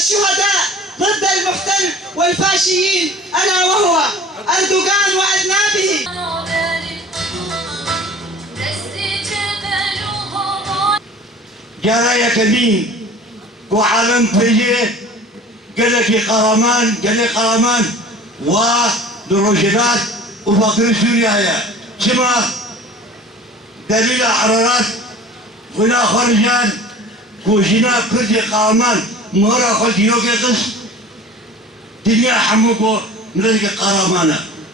الشهداء ضد المحتل والفاشيين أنا وهو أردوغان وأذنابه. جارايا كمين وعالم تجي قالك قرامان ودروجنات وفقر سوريا شما دليل حرارات هنا خرجان وجنا كردي قرامان مهرا خلتينو كيقص دنيا حموكو نلقى قرامانا